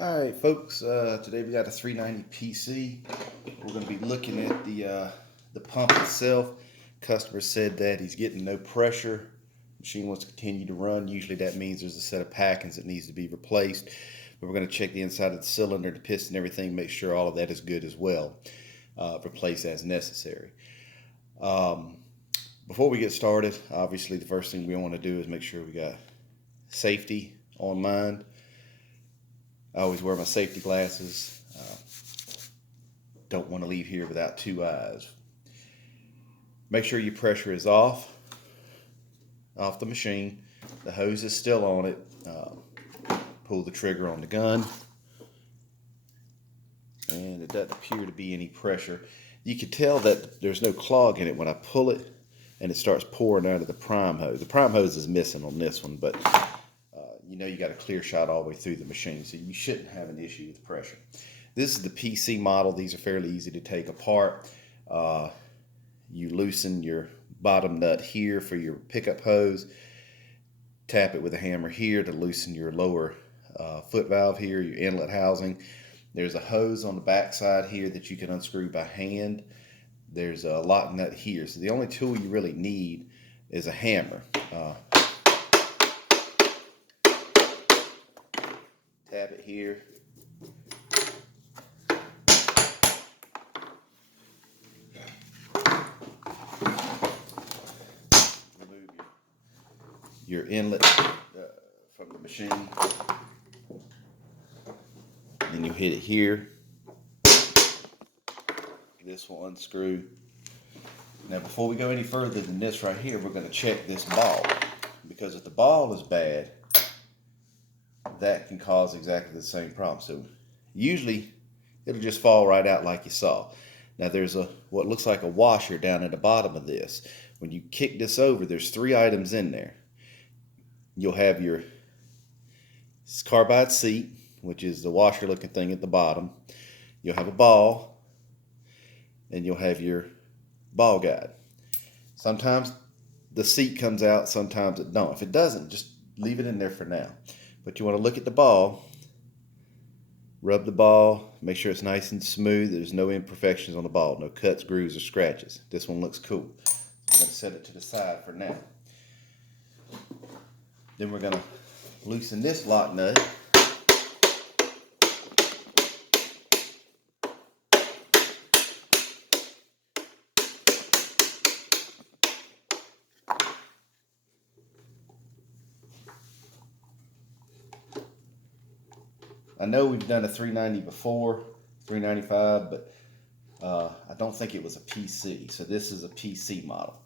Alright folks, today we got a 390 PC. We're going to be looking at the pump itself. Customer said that he's getting no pressure. Machine wants to continue to run. Usually that means there's a set of packings that needs to be replaced. But we're going to check the inside of the cylinder, the piston, everything, make sure all of that is good as well. Replace as necessary. Before we get started, obviously the first thing we want to do is make sure we got safety on mind. I always wear my safety glasses. Don't want to leave here without two eyes. Make sure your pressure is off the machine. The hose is still on it. Pull the trigger on the gun. And it doesn't appear to be any pressure. You can tell that there's no clog in it when I pull it and it starts pouring out of the prime hose. The prime hose is missing on this one, but you know you got a clear shot all the way through the machine, so you shouldn't have an issue with pressure. This is the PC model. These are fairly easy to take apart. You loosen your bottom nut here for your pickup hose. Tap it with a hammer here to loosen your lower foot valve here, your inlet housing. There's a hose on the back side here that you can unscrew by hand. There's a lock nut here. So the only tool you really need is a hammer. Tap it here. Remove your inlet from the machine. Then you hit it here. This will unscrew. Now before we go any further than this right here, we're going to check this ball. Because if the ball is bad, that can cause exactly the same problem. So usually it'll just fall right out like you saw. Now there's what looks like a washer down at the bottom of this. When you kick this over, there's three items in there. You'll have your carbide seat, which is the washer looking thing at the bottom. You'll have a ball, and you'll have your ball guide. Sometimes the seat comes out, sometimes it don't. If it doesn't, just leave it in there for now. But you want to look at the ball, rub the ball, make sure it's nice and smooth. There's no imperfections on the ball, no cuts, grooves, or scratches. This one looks cool. So I'm going to set it to the side for now. Then we're going to loosen this lock nut. I know we've done a 390 before, 395, but I don't think it was a PC. So this is a PC model.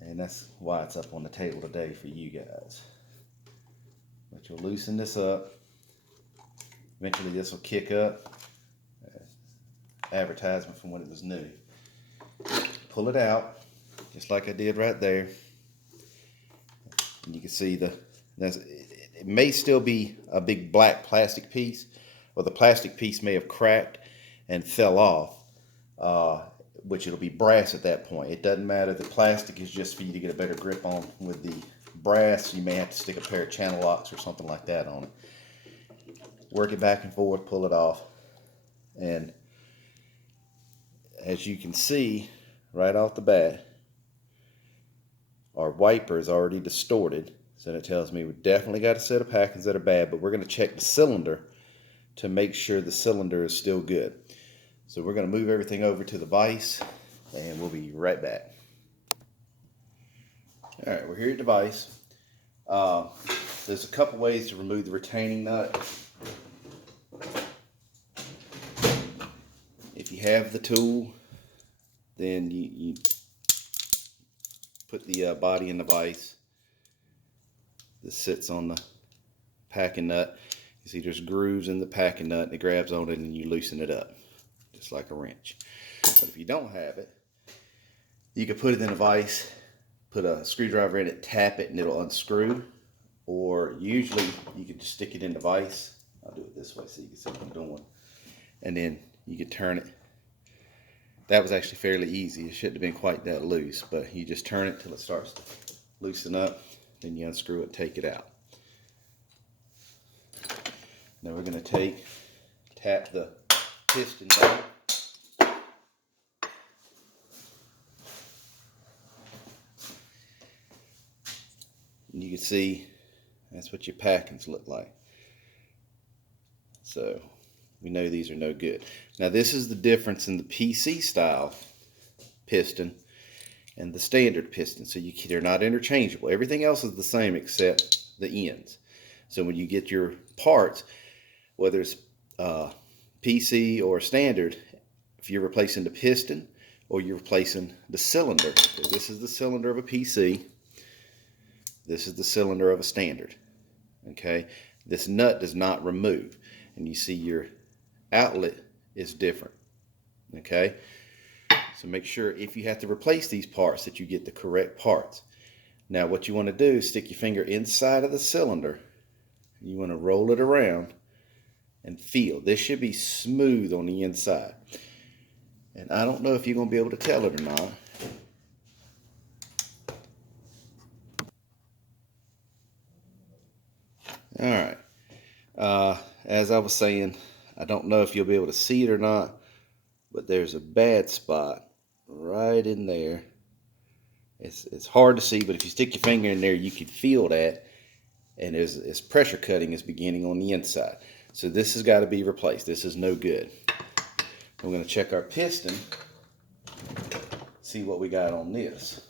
And that's why it's up on the table today for you guys. But you'll loosen this up. Eventually this will kick up. Advertisement from when it was new. Pull it out, just like I did right there. And you can see it may still be a big black plastic piece, or the plastic piece may have cracked and fell off, which it'll be brass at that point. It doesn't matter. The plastic is just for you to get a better grip on. With the brass, you may have to stick a pair of channel locks or something like that on it. Work it back and forth, pull it off, and as you can see right off the bat, our wiper is already distorted. So it tells me we definitely got a set of packings that are bad, but we're going to check the cylinder to make sure the cylinder is still good. So we're going to move everything over to the vise, and we'll be right back. All right, we're here at the vise. There's a couple ways to remove the retaining nut. If you have the tool, then you put the body in the vise. This sits on the packing nut. You see there's grooves in the packing nut, and it grabs on it and you loosen it up, just like a wrench. But if you don't have it, you can put it in a vise, put a screwdriver in it, tap it, and it'll unscrew. Or usually you can just stick it in the vise. I'll do it this way so you can see what I'm doing. And then you can turn it. That was actually fairly easy. It shouldn't have been quite that loose, but you just turn it till it starts to loosen up. Then you unscrew it, take it out. Now we're going to tap the piston down. And you can see that's what your packings look like. So we know these are no good. Now this is the difference in the PC style piston and the standard piston. So they're not interchangeable. Everything else is the same except the ends. So when you get your parts, whether it's PC or standard, if you're replacing the piston or you're replacing the cylinder, so this is the cylinder of a PC, this is the cylinder of a standard. Okay, this nut does not remove, and you see your outlet is different. Okay, so make sure if you have to replace these parts that you get the correct parts. Now what you want to do is stick your finger inside of the cylinder. You want to roll it around and feel. This should be smooth on the inside. And I don't know if you're going to be able to tell it or not. Alright. As I was saying, I don't know if you'll be able to see it or not, but there's a bad spot right in there. It's hard to see, but if you stick your finger in there, you can feel that. And it's pressure cutting is beginning on the inside. So this has got to be replaced. This is no good. We're going to check our piston, see what we got on this.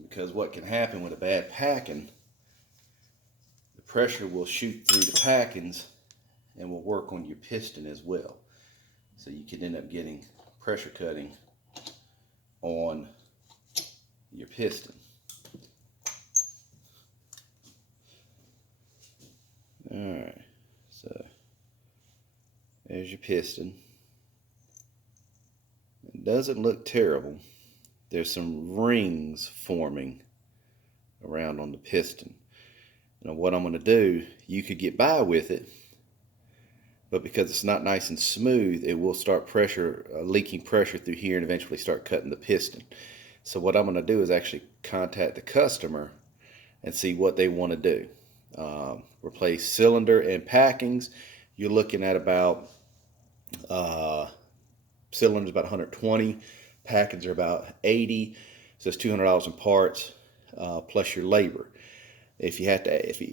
Because what can happen with a bad packing, the pressure will shoot through the packings and will work on your piston as well. So you could end up getting pressure cutting on your piston. Alright, so there's your piston. It doesn't look terrible. There's some rings forming around on the piston. Now what I'm going to do, you could get by with it, but because it's not nice and smooth, it will start leaking pressure through here and eventually start cutting the piston. So what I'm going to do is actually contact the customer and see what they want to do. Replace cylinder and packings. You're looking at about cylinders about 120, packings are about 80. So it's $200 in parts plus your labor. If he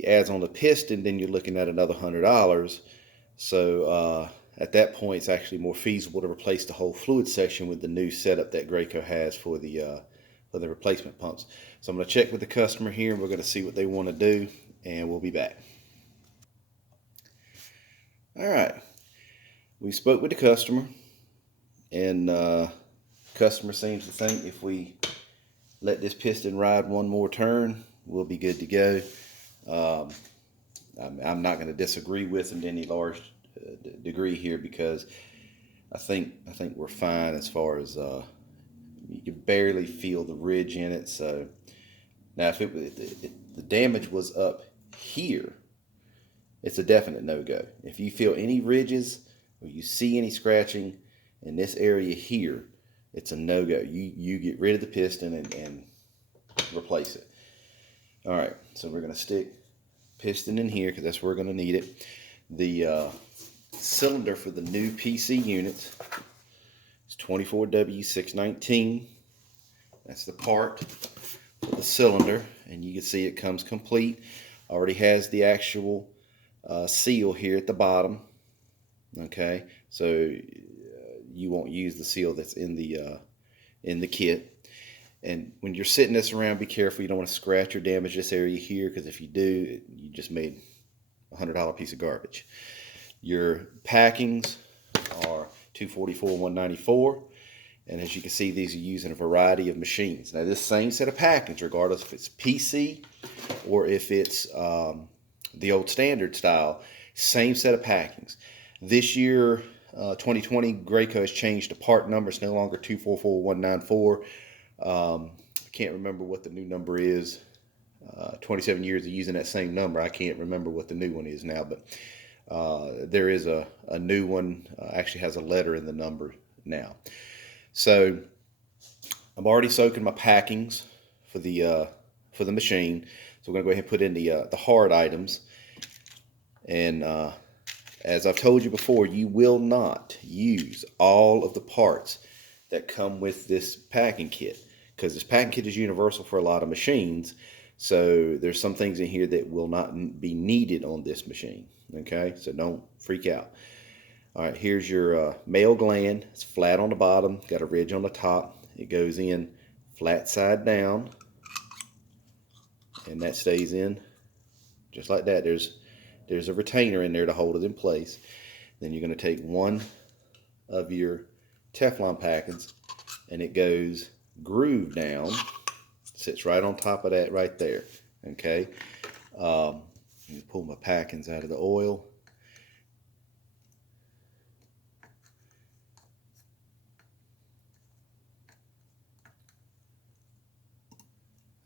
adds on the piston, then you're looking at another $100. So at that point, it's actually more feasible to replace the whole fluid section with the new setup that Graco has for the replacement pumps. So I'm going to check with the customer here, and we're going to see what they want to do, and we'll be back. All right, we spoke with the customer, and customer seems to think if we let this piston ride one more turn, we'll be good to go. I'm not going to disagree with him to any large degree here, because I think we're fine as far as you can barely feel the ridge in it. So now if the damage was up here, it's a definite no-go. If you feel any ridges or you see any scratching in this area here, it's a no-go. You get rid of the piston and replace it. All right, so we're going to stick piston in here because that's where we're going to need it. The cylinder for the new PC units is 24W619. That's the part for the cylinder, and you can see it comes complete. Already has the actual seal here at the bottom. Okay, so you won't use the seal that's in the kit. And when you're sitting this around, be careful. You don't want to scratch or damage this area here, because if you do, you just made a $100 piece of garbage. Your packings are 244 and 194. And as you can see, these are used in a variety of machines. Now, this same set of packings, regardless if it's PC or if it's the old standard style, same set of packings. This year, 2020, Graco has changed the part number. It's no longer 244194. I can't remember what the new number is. 27 years of using that same number. I can't remember what the new one is now, but there is a new one. Actually has a letter in the number now. So I'm already soaking my packings for the machine. So we're going to go ahead and put in the hard items. And as I've told you before, you will not use all of the parts that come with this packing kit, because this packing kit is universal for a lot of machines. So there's some things in here that will not be needed on this machine. Okay, so don't freak out. All right, here's your male gland. It's flat on the bottom, got a ridge on the top. It goes in flat side down, and that stays in just like that. There's a retainer in there to hold it in place. Then you're going to take one of your Teflon packings, and it goes groove down, sits right on top of that right there. Okay, let me pull my packings out of the oil.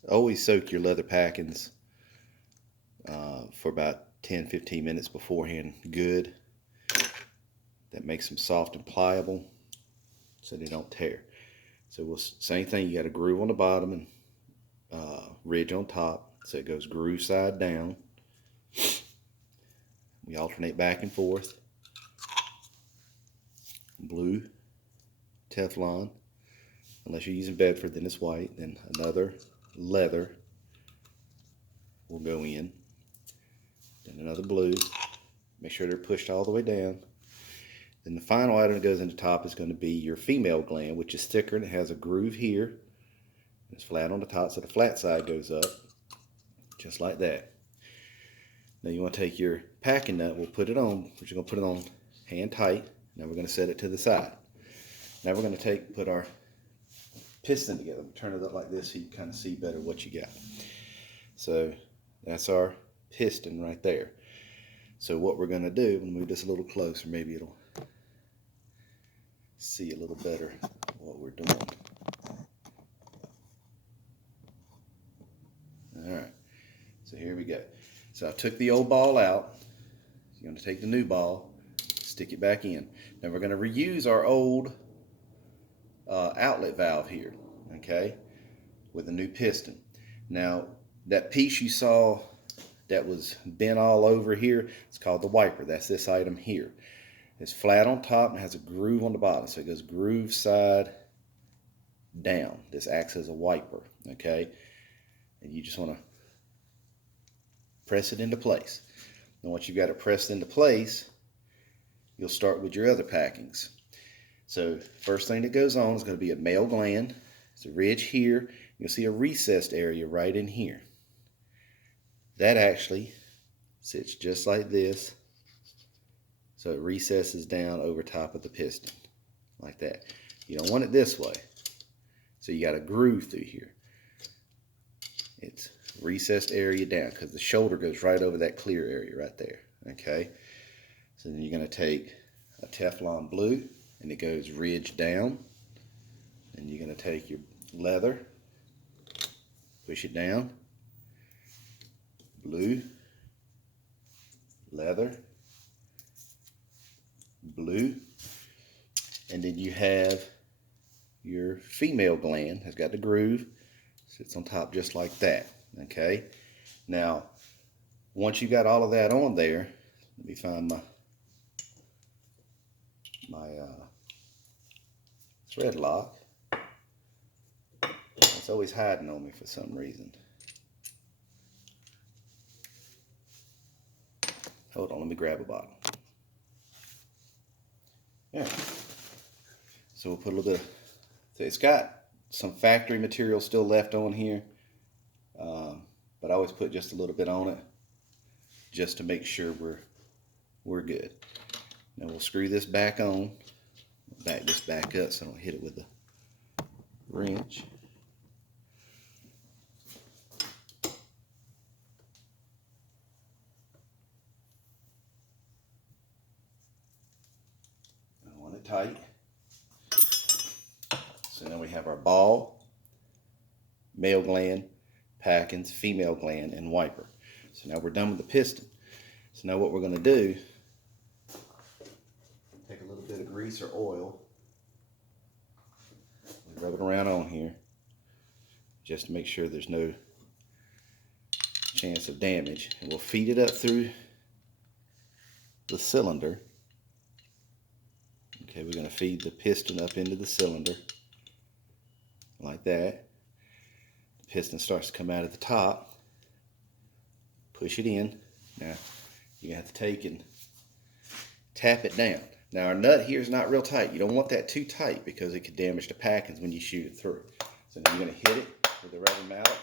Always soak your leather packings for about 10-15 minutes beforehand. Good. That makes them soft and pliable so they don't tear. So same thing, you got a groove on the bottom and ridge on top, so it goes groove side down. We alternate back and forth. Blue Teflon, unless you're using Bedford, then it's white. Then another leather will go in, then another blue. Make sure they're pushed all the way down. Then the final item that goes in the top is going to be your female gland, which is thicker and it has a groove here. It's flat on the top, so the flat side goes up, just like that. Now you want to take your packing nut, we'll put it on, we're just going to put it on hand tight. Now we're going to set it to the side. Now we're going to put our piston together. Turn it up like this so you kind of see better what you got. So that's our piston right there. So what we're going to do, we'll move this a little closer, maybe it'll see a little better what we're doing. Alright, so here we go. So I took the old ball out. You're going to take the new ball, stick it back in. Now we're going to reuse our old outlet valve here, okay, with a new piston. Now that piece you saw that was bent all over here, it's called the wiper. That's this item here. It's flat on top and has a groove on the bottom, so it goes groove side down. This acts as a wiper, okay, and you just want to press it into place. And once you've got it pressed into place, you'll start with your other packings. So first thing that goes on is going to be a male gland. It's a ridge here. You'll see a recessed area right in here. That actually sits just like this. So it recesses down over top of the piston, like that. You don't want it this way. So you got a groove through here. It's recessed area down because the shoulder goes right over that clear area right there. Okay. So then you're going to take a Teflon blue and it goes ridge down. And you're going to take your leather, push it down, blue, leather, blue, and then you have your female gland, has got the groove, sits on top just like that. Okay, now once you got all of that on there, let me find my thread lock. It's always hiding on me for some reason. Hold on, let me grab a bottle. Yeah. So we'll put a little bit of, so it's got some factory material still left on here, but I always put just a little bit on it just to make sure we're good. Now we'll screw this back on, back this back up so I don't hit it with the wrench. I want it tight. So now we have our ball, male gland, packings, female gland, and wiper. So now we're done with the piston. So now what we're going to do, take a little bit of grease or oil, rub it around on here. just to make sure there's no chance of damage. And we'll feed it up through the cylinder. Okay, we're going to feed the piston up into the cylinder like that. The piston starts to come out at the top. Push it in. Now you have to take and tap it down. Now our nut here is not real tight. You don't want that too tight because it could damage the packings when you shoot it through. So now you're going to hit it with a rubber mallet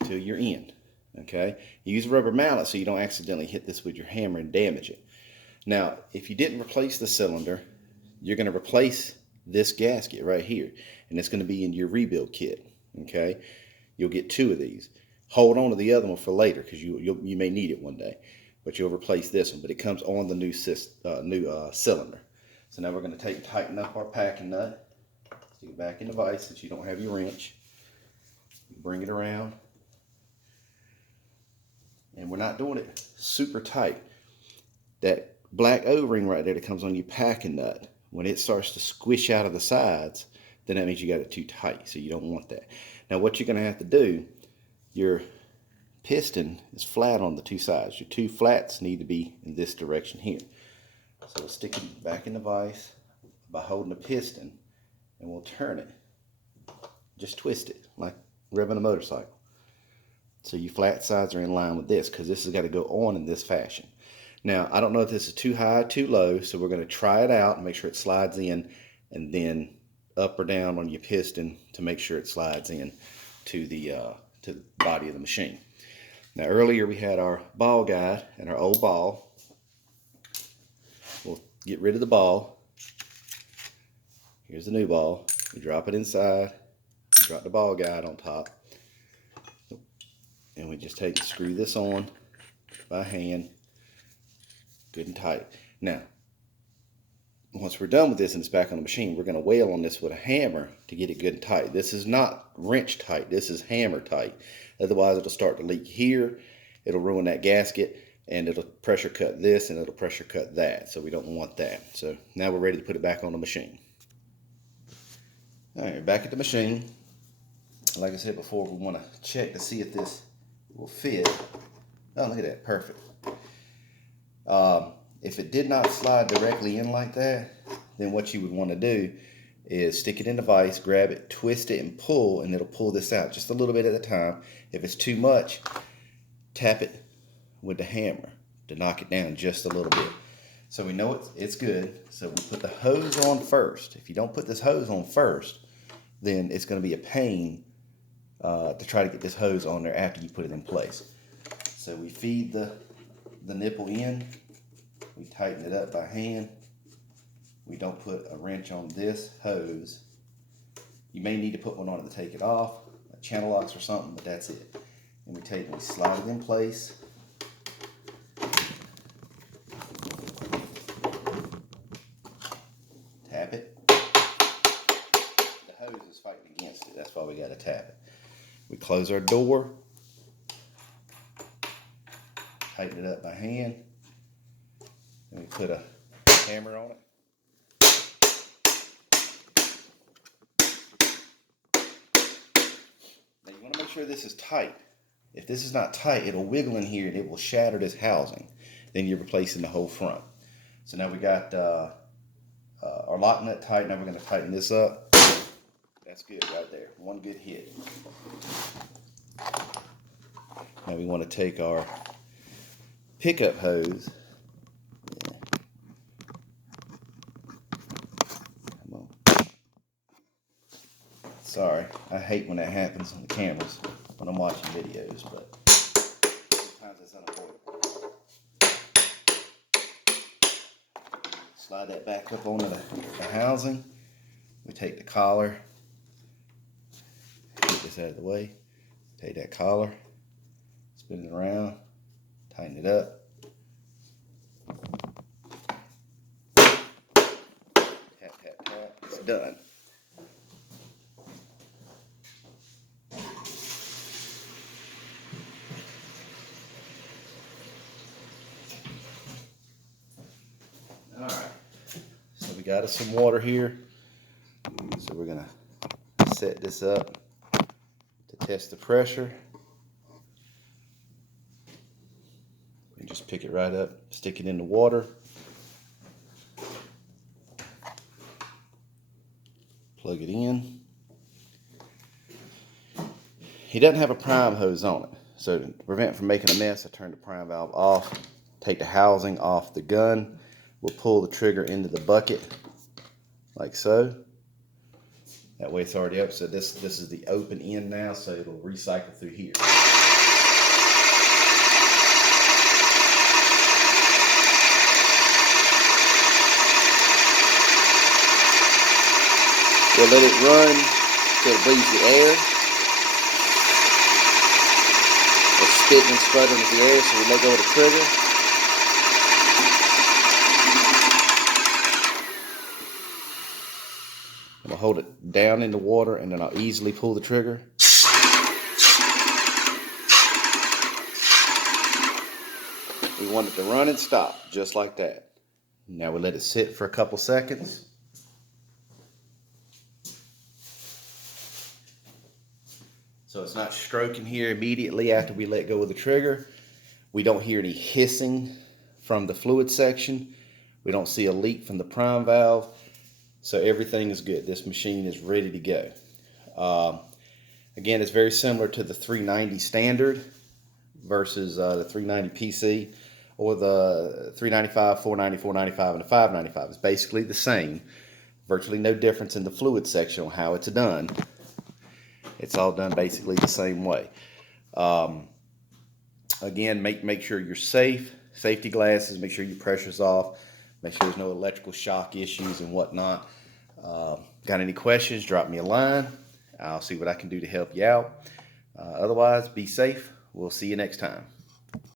until you're in. Okay, you use a rubber mallet so you don't accidentally hit this with your hammer and damage it. Now, if you didn't replace the cylinder, you're going to replace this gasket right here, and it's going to be in your rebuild kit. Okay, you'll get 2 of these. Hold on to the other one for later because you may need it one day, but you'll replace this one. But it comes on the new cylinder. So now we're going to tighten up our packing nut. Stick it back in the vise since you don't have your wrench. Bring it around. And we're not doing it super tight. That black O-ring right there that comes on your packing nut, when it starts to squish out of the sides, then that means you got it too tight, so you don't want that. Now what you're going to have to do, your piston is flat on the 2 sides. Your 2 flats need to be in this direction here. So we'll stick it back in the vise by holding the piston, and we'll turn it. Just twist it like revving a motorcycle. So your flat sides are in line with this because this has got to go on in this fashion. Now, I don't know if this is too high, too low, so we're going to try it out and make sure it slides in, and then up or down on your piston to make sure it slides in to the body of the machine. Now, earlier we had our ball guide and our old ball. We'll get rid of the ball. Here's the new ball. We drop it inside, drop the ball guide on top, and we just screw this on by hand. Good and tight. Now, once we're done with this and it's back on the machine, we're going to whale on this with a hammer to get it good and tight. This is not wrench tight. This is hammer tight. Otherwise, it'll start to leak here. It'll ruin that gasket, and it'll pressure cut this, and it'll pressure cut that. So we don't want that. So now we're ready to put it back on the machine. All right, back at the machine. Like I said before, we want to check to see if this will fit. Oh, look at that. Perfect. If it did not slide directly in like that, then what you would want to do is stick it in the vise, grab it, twist it, and pull, and it'll pull this out just a little bit at a time. If it's too much, tap it with the hammer to knock it down just a little bit. So we know it's good. So we put the hose on first. If you don't put this hose on first, then it's going to be a pain to try to get this hose on there after you put it in place. So we feed the nipple in. We tighten it up by hand. We don't put a wrench on this hose. You may need to put one on it to take it off, a channel locks or something, but that's it. And we take it and we slide it in place. Tap it. The hose is fighting against it. That's why we got to tap it. We close our door. Tighten it up by hand. And we put a hammer on it. Now you want to make sure this is tight. If this is not tight, it'll wiggle in here and it will shatter this housing. Then you're replacing the whole front. So now we got our lock nut tight. Now we're going to tighten this up. That's good right there. One good hit. Now we want to take our pickup hose. Sorry, I hate when that happens on the cameras when I'm watching videos, but sometimes it's unavoidable. Slide that back up onto the housing. We take the collar, get this out of the way, take that collar, spin it around, tighten it up. Tap, tap, tap, it's done. Alright, so we got us some water here, so we're going to set this up to test the pressure. And just pick it right up, stick it in the water. Plug it in. He doesn't have a prime hose on it, so to prevent from making a mess, I turn the prime valve off, take the housing off the gun. We'll pull the trigger into the bucket like so. That way it's already up. So this is the open end now, so it'll recycle through here. We'll let it run till it bleeds the air. It's spitting and sputtering with the air, so we let go of the trigger. We'll hold it down in the water, and then I'll easily pull the trigger. We want it to run and stop, just like that. Now we let it sit for a couple seconds. So it's not stroking here immediately after we let go of the trigger. We don't hear any hissing from the fluid section. We don't see a leak from the prime valve. So everything is good. This machine is ready to go. Again, it's very similar to the 390 standard versus the 390 PC or the 395, 490, 495, and the 595. It's basically the same. Virtually no difference in the fluid section on how it's done. It's all done basically the same way. Again, make sure you're safe. Safety glasses, make sure your pressure's off. Make sure there's no electrical shock issues and whatnot. Got any questions, drop me a line. I'll see what I can do to help you out. Otherwise, be safe. We'll see you next time.